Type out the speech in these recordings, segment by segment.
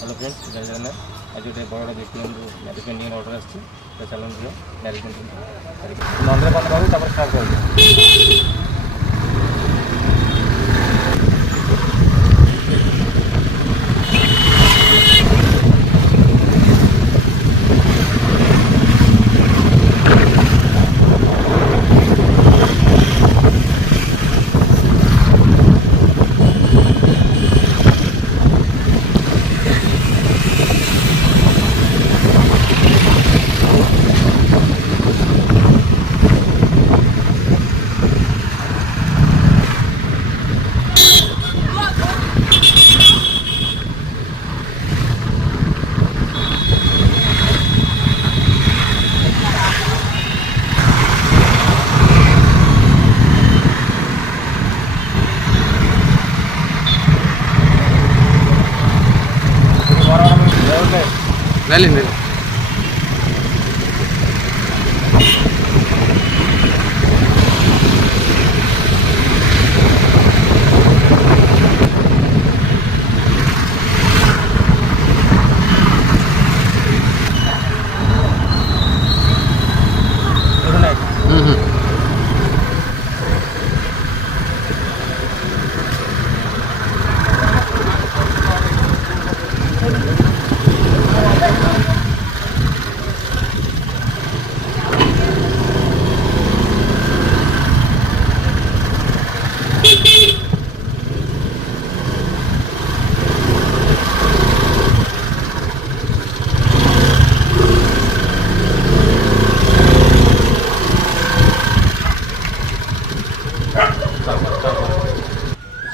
Hello friends, जय जगन्नाथ। आज गोटे बड़ व्यक्ति मैरेज पेंटिंग ऑर्डर आसी चलन दिए मैरेज पेंटिंग मंदिर बंद करूँ स्टार्ट कर Dale.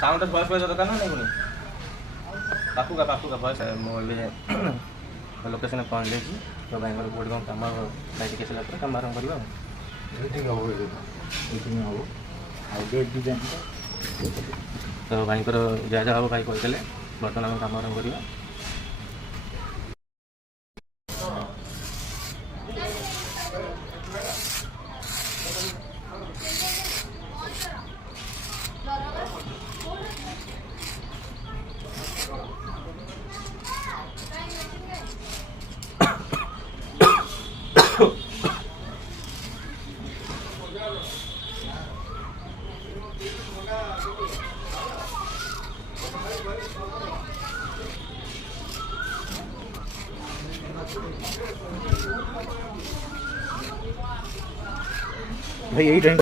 साउंड भॉइस भॉइस दरकार ना नहीं पुणी पाखुका भॉइस मुझे लोकेशन पहुँच जाइए तो भाई गोटे कौन कम भाई कैसे कम आरम्भ करवा तो भाई जहाँ जहाँ हम भाई कहते बर्तमान आम कम आरम्भ करवा भाई यही टाइम